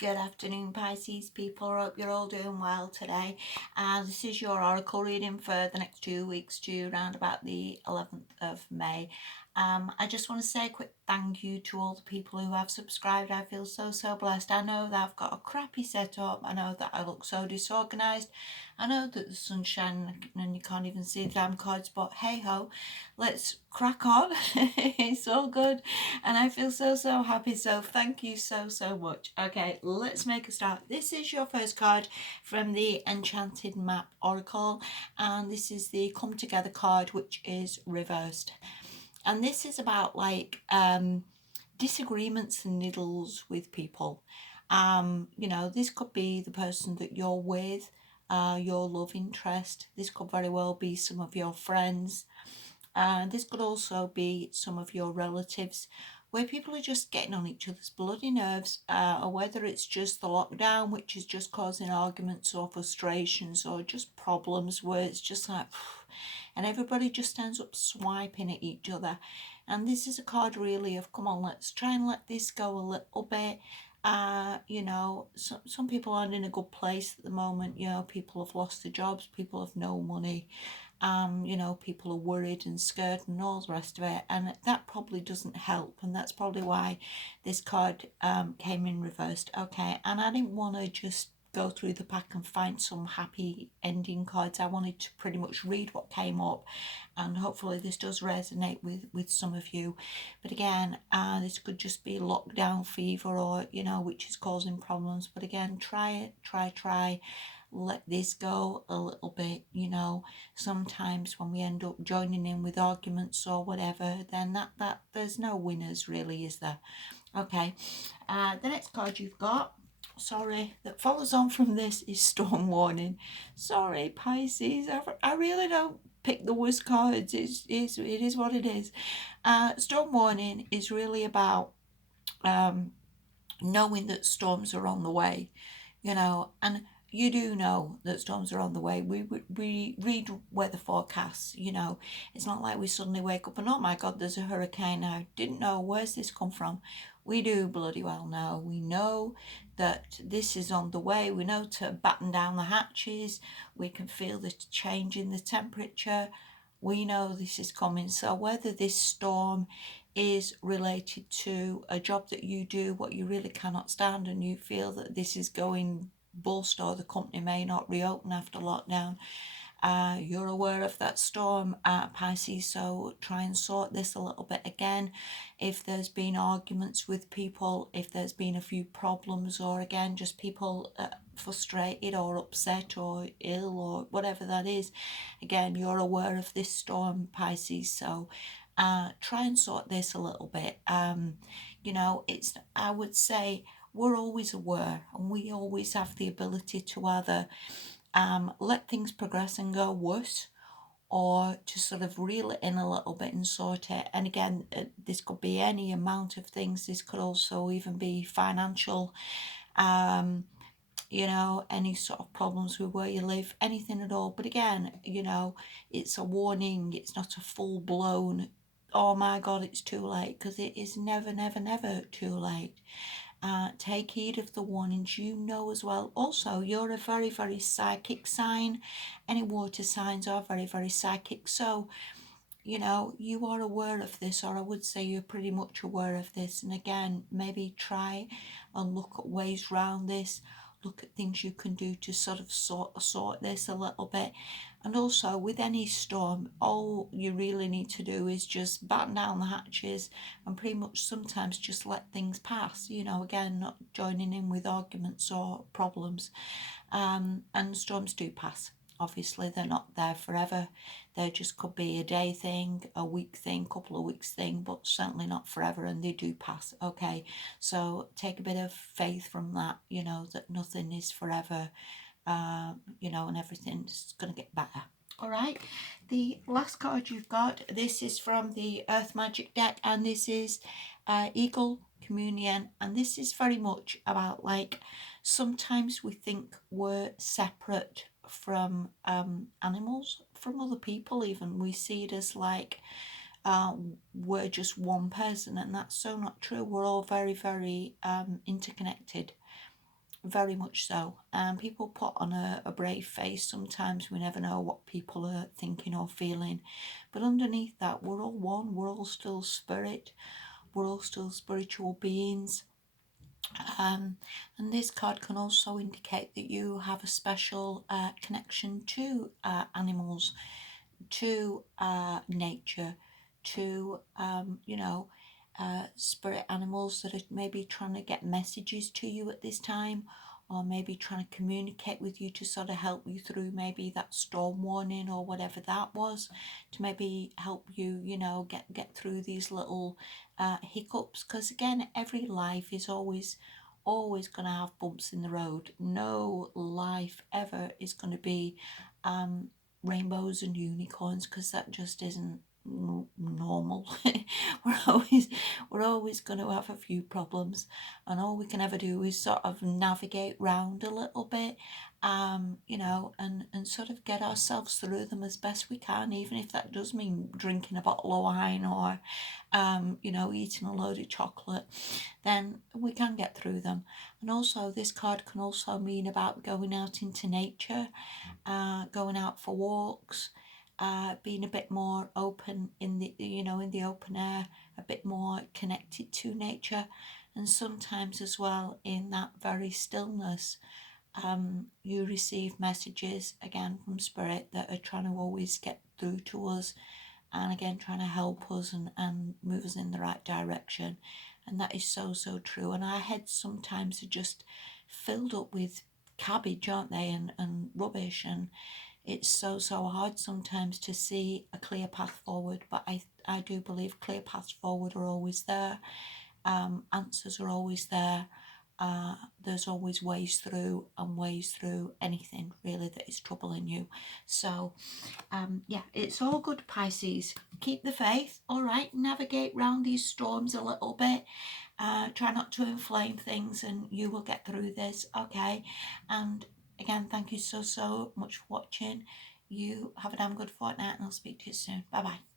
Good afternoon, Pisces people. I hope you're all doing well today. This is your oracle reading for the next 2 weeks to around about the 11th of May. I just want to say a quick thank you to all the people who have subscribed. I feel so blessed. I know that I've got a crappy setup. I know that I look so disorganized. I know that the sun's shining and you can't even see the damn cards, but hey ho, let's crack on. It's all good and I feel so happy, so thank you so much. Okay, let's make a start. This is your first card from the Enchanted Map Oracle, and this is the Come Together card, which is reversed. And this is about like disagreements and niddles with people. This could be the person that you're with, your love interest. This could very well be some of your friends. This could also be some of your relatives where people are just getting on each other's bloody nerves, or whether it's just the lockdown, which is just causing arguments or frustrations or just problems where it's just like, and everybody just ends up swiping at each other. And this is a card really of, come on, let's try and let this go a little bit. Some people aren't in a good place at the moment. People have lost their jobs, people have no money. People are worried and scared and all the rest of it, and that probably doesn't help, and that's probably why this card came in reversed. Okay, and I didn't want to just go through the pack and find some happy ending cards. I wanted to pretty much read what came up, and hopefully this does resonate with some of you. But again, this could just be lockdown fever, or which is causing problems. But again, try it, try let this go a little bit. Sometimes when we end up joining in with arguments or whatever, then that there's no winners really, is there? Okay, the next card you've got, sorry, that follows on from this is Storm Warning. Sorry, Pisces, I really don't pick the worst cards. It is what it is. Storm Warning is really about knowing that storms are on the way, and you do know that storms are on the way. We read weather forecasts. It's not like we suddenly wake up and, oh my God, there's a hurricane. I didn't know, where's this come from? We do bloody well know. We know that this is on the way. We know to batten down the hatches. We can feel the change in the temperature. We know this is coming. So whether this storm is related to a job that you do, what you really cannot stand, and you feel that this is going bust, or the company may not reopen after lockdown, you're aware of that storm, Pisces, so try and sort this a little bit. Again, if there's been arguments with people, if there's been a few problems, or again just people frustrated or upset or ill or whatever that is, again, you're aware of this storm, Pisces, so try and sort this a little bit. I would say we're always aware, and we always have the ability to either let things progress and go worse, or to sort of reel it in a little bit and sort it. And again, this could be any amount of things. This could also even be financial, any sort of problems with where you live, anything at all. But again, it's a warning. It's not a full blown, oh my God, it's too late, because it is never too late. Take heed of the warnings. As well. Also, you're a very psychic sign. Any water signs are very psychic. So, you are aware of this, or I would say you're pretty much aware of this. And again, maybe try and look at ways around this. Look at things you can do to sort of sort this a little bit. And also, with any storm, all you really need to do is just batten down the hatches and pretty much sometimes just let things pass. Again, not joining in with arguments or problems. And storms do pass. Obviously, they're not there forever. They just could be a day thing, a week thing, couple of weeks thing, but certainly not forever, and they do pass. Okay, so take a bit of faith from that, that nothing is forever, and everything's going to get better. All right, the last card you've got, this is from the Earth Magic deck, and this is Eagle Communion, and this is very much about, like, sometimes we think we're separate from animals, from other people even. We see it as like we're just one person, and that's so not true. We're all very interconnected. very much so. And people put on a brave face. Sometimes we never know what people are thinking or feeling. But underneath that, we're all one. We're all still spirit. We're all still spiritual beings. Um, and this card can also indicate that you have a special connection to animals, to nature, to spirit animals that are maybe trying to get messages to you at this time, or maybe trying to communicate with you to sort of help you through maybe that storm warning or whatever that was, to maybe help you, get through these little hiccups. Because again, every life is always going to have bumps in the road. No life ever is going to be rainbows and unicorns, because that just isn't normal. we're always going to have a few problems, and all we can ever do is sort of navigate round a little bit, and sort of get ourselves through them as best we can, even if that does mean drinking a bottle of wine or eating a load of chocolate. Then we can get through them. And also, this card can also mean about going out into nature, going out for walks, being a bit more open in the open air, a bit more connected to nature. And sometimes as well, in that very stillness, you receive messages again from spirit that are trying to always get through to us, and again trying to help us and move us in the right direction. And that is so, so true. And our heads sometimes are just filled up with cabbage, aren't they, and rubbish, and it's so, so hard sometimes to see a clear path forward. But I do believe clear paths forward are always there. Answers are always there. There's always ways through anything really that is troubling you. So yeah, it's all good, Pisces. Keep the faith. All right, navigate round these storms a little bit. Try not to inflame things, and you will get through this. Okay. And again, thank you so, so much for watching. You have a damn good fortnight, and I'll speak to you soon. Bye bye.